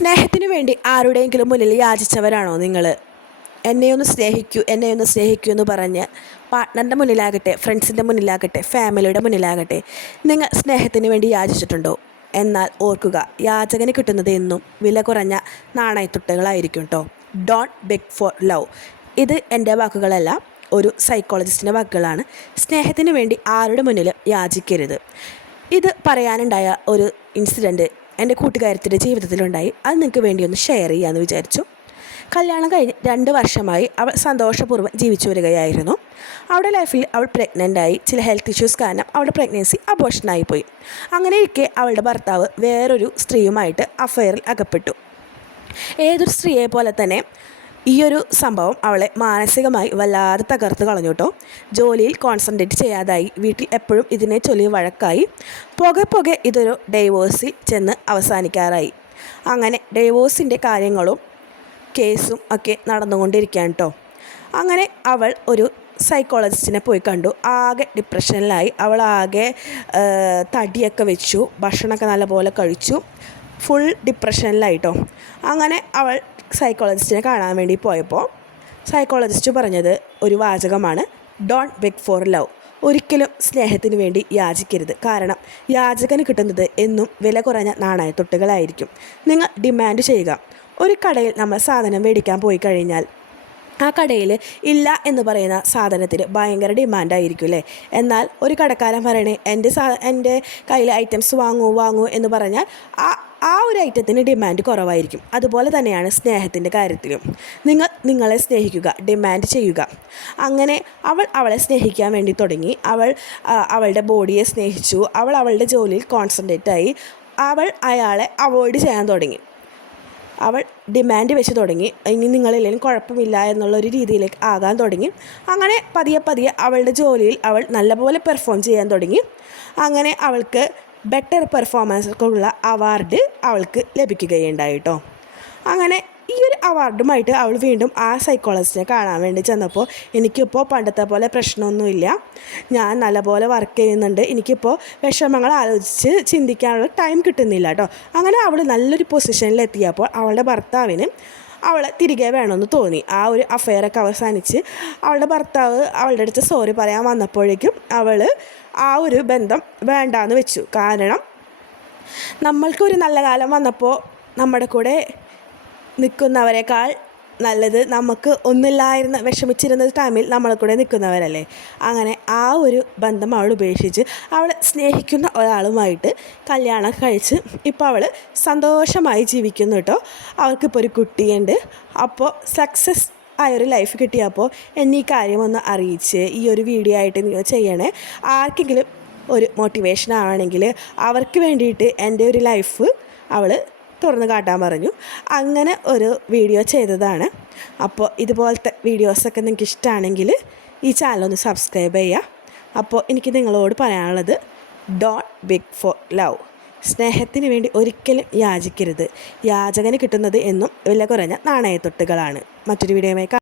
സ്നേഹത്തിനു വേണ്ടി ആരുടെയെങ്കിലും മുന്നിൽ യാചിച്ചവരാണോ നിങ്ങൾ? എന്നെയൊന്ന് സ്നേഹിക്കൂ, എന്നെയൊന്ന് സ്നേഹിക്കൂ എന്ന് പറഞ്ഞ് പാർട്ട്ണറിൻ്റെ മുന്നിലാകട്ടെ, ഫ്രണ്ട്സിൻ്റെ മുന്നിലാകട്ടെ, ഫാമിലിയുടെ മുന്നിലാകട്ടെ നിങ്ങൾ സ്നേഹത്തിന് വേണ്ടി യാചിച്ചിട്ടുണ്ടോ? എന്നാൽ ഓർക്കുക, യാചകന് കിട്ടുന്നത് എന്നും വില കുറഞ്ഞ നാണയത്തുട്ടുകളായിരിക്കും കേട്ടോ. Don't beg for love. ഇത് എൻ്റെ വാക്കുകളല്ല, ഒരു സൈക്കോളജിസ്റ്റിൻ്റെ വാക്കുകളാണ്. സ്നേഹത്തിന് വേണ്ടി ആരുടെ മുന്നിലും യാചിക്കരുത്. ഇത് പറയാനുണ്ടായ ഒരു ഇൻസിഡൻറ്റ് എൻ്റെ കൂട്ടുകാരത്തിൻ്റെ ജീവിതത്തിലുണ്ടായി. അത് നിങ്ങൾക്ക് വേണ്ടി ഒന്ന് ഷെയർ ചെയ്യാമെന്ന് വിചാരിച്ചു. കല്യാണം കഴിഞ്ഞ് 2 വർഷമായി അവൾ സന്തോഷപൂർവ്വം ജീവിച്ചു വരികയായിരുന്നു. അവളുടെ ലൈഫിൽ അവൾ പ്രഗ്നൻ്റായി. ചില ഹെൽത്ത് ഇഷ്യൂസ് കാരണം അവളുടെ പ്രഗ്നൻസി അബോർഷനായി പോയി. അങ്ങനെയിരിക്കെ അവളുടെ ഭർത്താവ് വേറൊരു സ്ത്രീയുമായിട്ട് അഫെയറിൽ അകപ്പെട്ടു. ഏതൊരു സ്ത്രീയെ പോലെ തന്നെ ഈയൊരു സംഭവം അവളെ മാനസികമായി വല്ലാതെ തകർത്ത് കളഞ്ഞു കേട്ടോ. ജോലിയിൽ കോൺസെൻട്രേറ്റ് ചെയ്യാതായി. വീട്ടിൽ എപ്പോഴും ഇതിനെ ചൊല്ലി വഴക്കായി. പോകെ ഇതൊരു ഡൈവോഴ്സിൽ ചെന്ന് അവസാനിക്കാറായി. അങ്ങനെ ഡൈവോഴ്സിൻ്റെ കാര്യങ്ങളും കേസും ഒക്കെ നടന്നുകൊണ്ടിരിക്കുകയാണ് കേട്ടോ. അങ്ങനെ അവൾ ഒരു സൈക്കോളജിസ്റ്റിനെ പോയി കണ്ടു. ആകെ ഡിപ്രഷനിലായി. അവൾ ആകെ തടിയൊക്കെ വെച്ചു, ഭക്ഷണമൊക്കെ നല്ലപോലെ കഴിച്ചു, ഫുൾ ഡിപ്രഷനിലായിട്ടോ. അങ്ങനെ അവൾ സൈക്കോളജിസ്റ്റിനെ കാണാൻ വേണ്ടി പോയപ്പോൾ സൈക്കോളജിസ്റ്റ് പറഞ്ഞത് ഒരു വാചകമാണ്: ഡോണ്ട് ബെഗ് ഫോർ ലവ്. ഒരിക്കലും സ്നേഹത്തിന് വേണ്ടി യാചിക്കരുത്. കാരണം യാചകന് കിട്ടുന്നത് എന്നും വില കുറഞ്ഞ നാണയത്തുട്ടുകളായിരിക്കും. നിങ്ങൾ ഡിമാൻഡ് ചെയ്യുക. ഒരു കടയിൽ നമ്മൾ സാധനം മേടിക്കാൻ പോയി കഴിഞ്ഞാൽ ആ കടയിൽ ഇല്ല എന്ന് പറയുന്ന സാധനത്തിന് ഭയങ്കര ഡിമാൻഡായിരിക്കും അല്ലേ? എന്നാൽ ഒരു കടക്കാരൻ പറയണേ എൻ്റെ കയ്യിൽ ഐറ്റംസ് വാങ്ങൂ എന്ന് പറഞ്ഞാൽ ആ ഒരു ഐറ്റത്തിന് ഡിമാൻഡ് കുറവായിരിക്കും. അതുപോലെ തന്നെയാണ് സ്നേഹത്തിൻ്റെ കാര്യത്തിലും. നിങ്ങൾ നിങ്ങളെ സ്നേഹിക്കുക, ഡിമാൻഡ് ചെയ്യുക. അങ്ങനെ അവളെ സ്നേഹിക്കാൻ വേണ്ടി തുടങ്ങി. അവളുടെ ബോഡിയെ സ്നേഹിച്ചു. അവളുടെ ജോലിയിൽ കോൺസെൻട്രേറ്റ് ആയി. അവൾ അയാളെ അവോയ്ഡ് ചെയ്യാൻ തുടങ്ങി. അവൾ ഡിമാൻഡ് വെച്ച് തുടങ്ങി. ഇനി നിങ്ങളില്ലെങ്കിലും കുഴപ്പമില്ല എന്നുള്ളൊരു രീതിയിലേക്ക് ആകാൻ തുടങ്ങി. അങ്ങനെ പതിയെ അവളുടെ ജോലിയിൽ അവൾ നല്ലപോലെ പെർഫോം ചെയ്യാൻ തുടങ്ങി. അങ്ങനെ അവൾക്ക് ബെറ്റർ പെർഫോമൻസുള്ള അവാർഡ് അവൾക്ക് ലഭിക്കുകയുണ്ടായി കേട്ടോ. അങ്ങനെ ഈ ഒരു അവാർഡുമായിട്ട് അവൾ വീണ്ടും ആ സൈക്കോളജിസ്റ്റിനെ കാണാൻ വേണ്ടി ചെന്നപ്പോൾ, എനിക്കിപ്പോൾ പണ്ടത്തെ പോലെ പ്രശ്നമൊന്നുമില്ല, ഞാൻ നല്ലപോലെ വർക്ക് ചെയ്യുന്നുണ്ട്, എനിക്കിപ്പോൾ വിഷമങ്ങൾ ആലോചിച്ച് ചിന്തിക്കാനുള്ള ടൈം കിട്ടുന്നില്ല കേട്ടോ. അങ്ങനെ അവൾ നല്ലൊരു പൊസിഷനിലെത്തിയപ്പോൾ അവളുടെ ഭർത്താവിന് അവളെ തിരികെ വേണമെന്ന് തോന്നി. ആ ഒരു അഫെയറൊക്കെ അവസാനിച്ച് അവളുടെ ഭർത്താവ് അവളുടെ അടുത്ത് സോറി പറയാൻ വന്നപ്പോഴേക്കും അവൾ ആ ഒരു ബന്ധം വേണ്ടാന്ന് വെച്ചു. കാരണം നമ്മൾക്കൊരു നല്ല കാലം വന്നപ്പോൾ നമ്മുടെ കൂടെ നിൽക്കുന്നവരെക്കാൾ നല്ലത് നമുക്ക് ഒന്നില്ലായിരുന്ന വിഷമിച്ചിരുന്ന ടൈമിൽ നമ്മളെ കൂടെ നിൽക്കുന്നവരല്ലേ. അങ്ങനെ ആ ഒരു ബന്ധം അവൾ ഉപേക്ഷിച്ച് അവൾ സ്നേഹിക്കുന്ന ഒരാളുമായിട്ട് കല്യാണം കഴിച്ച് ഇപ്പോൾ അവൾ സന്തോഷമായി ജീവിക്കുന്നു കേട്ടോ. അവർക്കിപ്പോൾ ഒരു കുട്ടിയുണ്ട്. അപ്പോൾ സക്സസ് ആയൊരു ലൈഫ് കിട്ടിയപ്പോൾ എന്നെ ഈ കാര്യമൊന്ന് അറിയിച്ച് ഈ ഒരു വീഡിയോ ആയിട്ട് നിങ്ങൾ ചെയ്യണേ. ആർക്കെങ്കിലും ഒരു മോട്ടിവേഷൻ ആവണമെങ്കിൽ അവർക്ക് വേണ്ടിയിട്ട് എൻ്റെ ഒരു ലൈഫ് അവൾ തുറന്ന് കാട്ടാൻ പറഞ്ഞു. അങ്ങനെ ഒരു വീഡിയോ ചെയ്തതാണ്. അപ്പോൾ ഇതുപോലത്തെ വീഡിയോസൊക്കെ നിങ്ങൾക്ക് ഇഷ്ടമാണെങ്കിൽ ഈ ചാനലൊന്ന് സബ്സ്ക്രൈബ് ചെയ്യുക. അപ്പോൾ എനിക്ക് നിങ്ങളോട് പറയാനുള്ളത്, ഡോണ്ട് ബെഗ് ഫോർ ലവ്. സ്നേഹത്തിന് വേണ്ടി ഒരിക്കലും യാചിക്കരുത്. യാചകന് കിട്ടുന്നത് എന്നും വില കുറഞ്ഞ നാണയത്തുട്ടുകളാണ്. മറ്റൊരു വീഡിയോയുമായി